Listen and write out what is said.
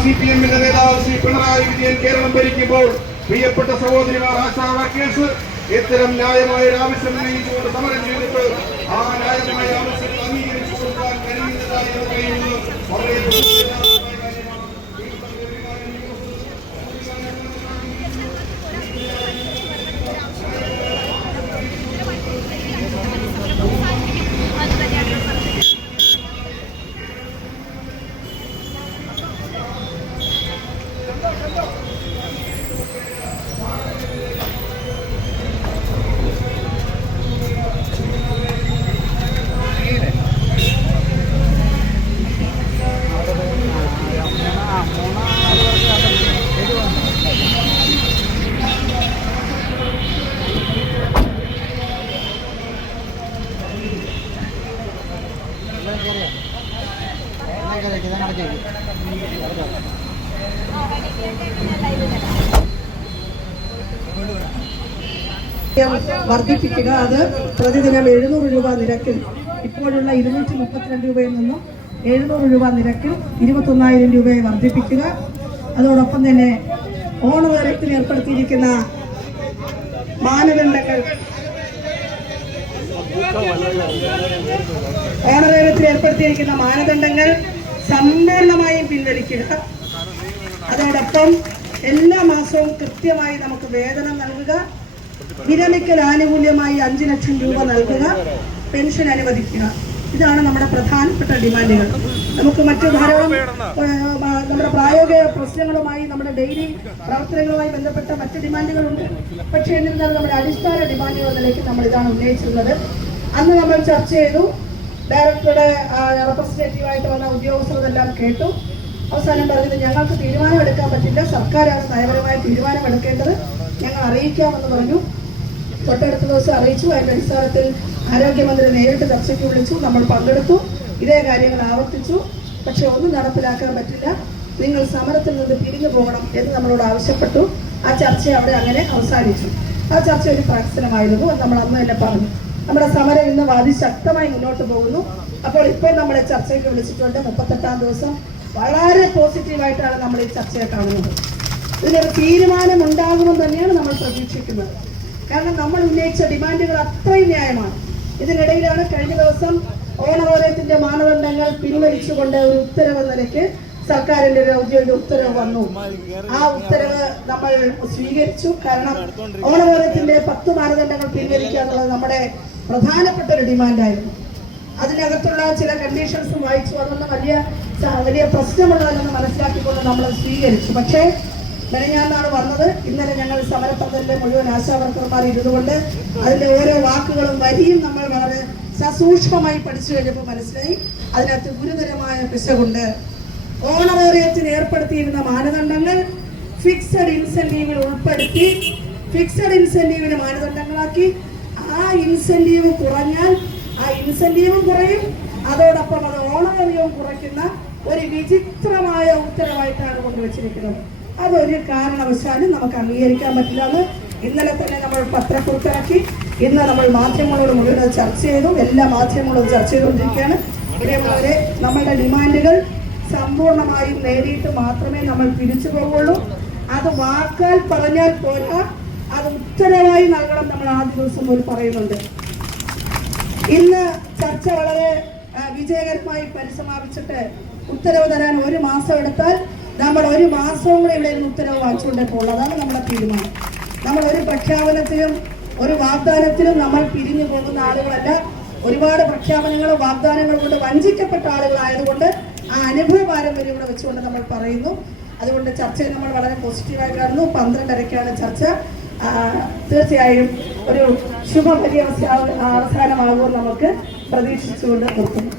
C P എമ്മിന്റെ നേതാവ് ശ്രീ പിണറായി വിജയൻ കേരളം ഭരിക്കുമ്പോൾ പ്രിയപ്പെട്ട സഹോദരിമാർ ആശാ വർക്കേഴ്സ് ഇത്തരം ന്യായമായ ഒരു ആവശ്യം ഉന്നയിച്ചുകൊണ്ട് സമരം ചെയ്തിട്ട് ആ ന്യായമായ വർദ്ധിപ്പിക്കുക. അത് പ്രതിദിനം എഴുന്നൂറ് രൂപ നിരക്കിൽ. ഇപ്പോഴുള്ള ഇരുന്നൂറ്റി മുപ്പത്തിരണ്ട് രൂപയിൽ നിന്നും എഴുന്നൂറ് രൂപ നിരക്കിൽ ഇരുപത്തൊന്നായിരം രൂപയെ വർദ്ധിപ്പിക്കുക. അതോടൊപ്പം തന്നെ ഓണവേറത്തിൽ ഏർപ്പെടുത്തിയിരിക്കുന്ന മാനദണ്ഡങ്ങൾ ഓണവേലത്തിൽ ഏർപ്പെടുത്തിയിരിക്കുന്ന മാനദണ്ഡങ്ങൾ സമ്പൂർണമായും പിൻവലിക്കുക. അതോടൊപ്പം എല്ലാ മാസവും കൃത്യമായി നമുക്ക് വേതനം നൽകുക. വിരമിക്കൽ ആനുകൂല്യമായി അഞ്ചു ലക്ഷം രൂപ നൽകുക. പെൻഷൻ അനുവദിക്കുക. ഇതാണ് നമ്മുടെ പ്രധാനപ്പെട്ട ഡിമാൻഡുകൾ. നമുക്ക് മറ്റു ധാരാളം നമ്മുടെ പ്രായോഗിക പ്രശ്നങ്ങളുമായി നമ്മുടെ ഡെയിലി പ്രവർത്തനങ്ങളുമായി ബന്ധപ്പെട്ട മറ്റ് ഡിമാൻഡുകളുണ്ട്. പക്ഷേ എന്നിരുന്നാലും നമ്മുടെ അടിസ്ഥാന ഡിമാൻഡുകൾ നിലയ്ക്ക് നമ്മൾ ഇതാണ് ഉന്നയിച്ചിരുന്നത്. അന്ന് നമ്മൾ ചർച്ച ചെയ്തു ഡയറക്ടറുടെ ഉദ്യോഗസ്ഥരെല്ലാം കേട്ടു. അവസാനം പറഞ്ഞത് ഞങ്ങൾക്ക് തീരുമാനമെടുക്കാൻ പറ്റില്ല. സർക്കാരാണ് നയപരമായ തീരുമാനമെടുക്കേണ്ടത്. ഞങ്ങൾ അറിയിക്കാമെന്ന് പറഞ്ഞു. തൊട്ടടുത്ത ദിവസം അറിയിച്ചു. അതിന്റെ അടിസ്ഥാനത്തിൽ ആരോഗ്യമന്ത്രി നേരിട്ട് ചർച്ചയ്ക്ക് വിളിച്ചു. നമ്മൾ പങ്കെടുത്തു. ഇതേ കാര്യങ്ങൾ ആവർത്തിച്ചു. പക്ഷെ ഒന്നും നടപ്പിലാക്കാൻ പറ്റില്ല. നിങ്ങൾ സമരത്തിൽ നിന്ന് പിരിഞ്ഞു പോകണം എന്ന് നമ്മളോട് ആവശ്യപ്പെട്ടു. ആ ചർച്ച അവിടെ അങ്ങനെ അവസാനിച്ചു. ആ ചർച്ച ഒരു പ്രഹസനമായിരുന്നു അത് നമ്മൾ അന്ന് തന്നെ പറഞ്ഞു. നമ്മുടെ സമരം ഇന്ന് അതിശക്തമായി മുന്നോട്ട് പോകുന്നു. അപ്പോൾ ഇപ്പോൾ നമ്മളെ ചർച്ചയ്ക്ക് വിളിച്ചിട്ടുണ്ട്. മുപ്പത്തെട്ടാം ദിവസം വളരെ പോസിറ്റീവായിട്ടാണ് നമ്മൾ ഈ ചർച്ചയെ കാണുന്നത്. ഇതിനൊരു തീരുമാനം ഉണ്ടാകുമെന്ന് തന്നെയാണ് നമ്മൾ പ്രതീക്ഷിക്കുന്നത്. കാരണം നമ്മൾ ഉന്നയിച്ച ഡിമാൻഡുകൾ അത്രയും ന്യായമാണ്. ഇതിനിടയിലാണ് കഴിഞ്ഞ ദിവസം ഓണവോദയത്തിന്റെ മാനദണ്ഡങ്ങൾ പിൻവലിച്ചുകൊണ്ട് ഒരു ഉത്തരവ് നിലയ്ക്ക് സർക്കാരിന്റെ ഒരു ഔദ്യോഗിക ഉത്തരവ് വന്നു. ആ ഉത്തരവ് നമ്മൾ സ്വീകരിച്ചു. കാരണം ഓണവലയത്തിന്റെ പത്ത് മാനദണ്ഡങ്ങൾ പിൻവലിക്കുക എന്നുള്ളത് നമ്മുടെ പ്രധാനപ്പെട്ട ഒരു ഡിമാൻഡായിരുന്നു. അതിനകത്തുള്ള ചില കണ്ടീഷൻസ് വായിച്ചു. അതൊന്നും വലിയ വലിയ പ്രശ്നമുള്ളതല്ലെന്ന് മനസ്സിലാക്കിക്കൊണ്ട് നമ്മൾ സ്വീകരിച്ചു. പക്ഷേ മെനഞ്ഞാന്നാണ് വന്നത്. ഇന്നലെ ഞങ്ങൾ സമരപ്പന്തലിലെ മുഴുവൻ ആശാവർക്കർമാർ ഇരുന്നുകൊണ്ട് അതിന്റെ ഓരോ വാക്കുകളും വരിയും നമ്മൾ വളരെ സസൂക്ഷ്മമായി പഠിച്ചു കഴിഞ്ഞപ്പോൾ മനസ്സിലായി. അതിനകത്ത് ഗുരുതരമായ പിശകുണ്ട്. ഓണറേറിയത്തിന് ഏർപ്പെടുത്തിയിരുന്ന മാനദണ്ഡങ്ങൾ ഫിക്സഡ് ഇൻസെന്റീവിൽ ഉൾപ്പെടുത്തി ഫിക്സഡ് ഇൻസെന്റീവിന് മാനദണ്ഡങ്ങളാക്കി ആ ഇൻസെന്റീവ് കുറഞ്ഞാൽ ആ ഇൻസെന്റീവും കുറയും. അതോടൊപ്പം അത് ഓണറേറിയവും കുറയ്ക്കുന്ന ഒരു വിചിത്രമായ ഉത്തരവായിട്ടാണ് കൊണ്ടുവച്ചിരിക്കുന്നത്. അതൊരു കാരണവശാലും നമുക്ക് അംഗീകരിക്കാൻ പറ്റില്ല അത് ഇന്നലെ തന്നെ നമ്മൾ പത്രക്കുറിപ്പിറക്കി. ഇന്ന് നമ്മൾ മാധ്യമങ്ങളോട് മുഴുവൻ ചർച്ച ചെയ്തു. എല്ലാ മാധ്യമങ്ങളും ചർച്ച ചെയ്തുകൊണ്ടിരിക്കുകയാണ്. ഇതേപോലെ നമ്മളുടെ ഡിമാൻഡുകൾ സമ്പൂർണമായും നേടിയിട്ട് മാത്രമേ നമ്മൾ തിരിച്ചു പോകുള്ളൂ അത് വാക്കാൽ പറഞ്ഞാൽ പോരാ. അത് ഉത്തരവായി നൽകണം നമ്മൾ ആ ദിവസം പോലും പറയുന്നുണ്ട്. ഇന്ന് ചർച്ച വളരെ വിജയകരമായി പരിസമാപിച്ചിട്ട് ഉത്തരവ് തരാൻ ഒരു മാസം എടുത്താൽ നമ്മൾ ഒരു മാസവും കൂടെ ഇവിടെ ഇരുന്ന് ഉത്തരവ് വാങ്ങിച്ചുകൊണ്ടേ പോകുള്ളൂ അതാണ് നമ്മുടെ തീരുമാനം. നമ്മൾ ഒരു പ്രഖ്യാപനത്തിലും ഒരു വാഗ്ദാനത്തിലും നമ്മൾ പിരിഞ്ഞു പോകുന്ന ആളുകളല്ല. ഒരുപാട് പ്രഖ്യാപനങ്ങളും വാഗ്ദാനങ്ങളും കൊണ്ട് വഞ്ചിക്കപ്പെട്ട ആളുകളായതുകൊണ്ട് ആ അനുഭവ പാരമ്പര്യം ഇവിടെ വെച്ചുകൊണ്ട് നമ്മൾ പറയുന്നു. അതുകൊണ്ട് ചർച്ചയെ നമ്മൾ വളരെ പോസിറ്റീവായി കാണുന്നു പന്ത്രണ്ടരയ്ക്കാണ് ചർച്ച. തീർച്ചയായും ഒരു ശുഭപര്യവസ്ഥ അവസാനമാകുമെന്ന് നമുക്ക് പ്രതീക്ഷിച്ചുകൊണ്ട് നിർത്തുന്നു.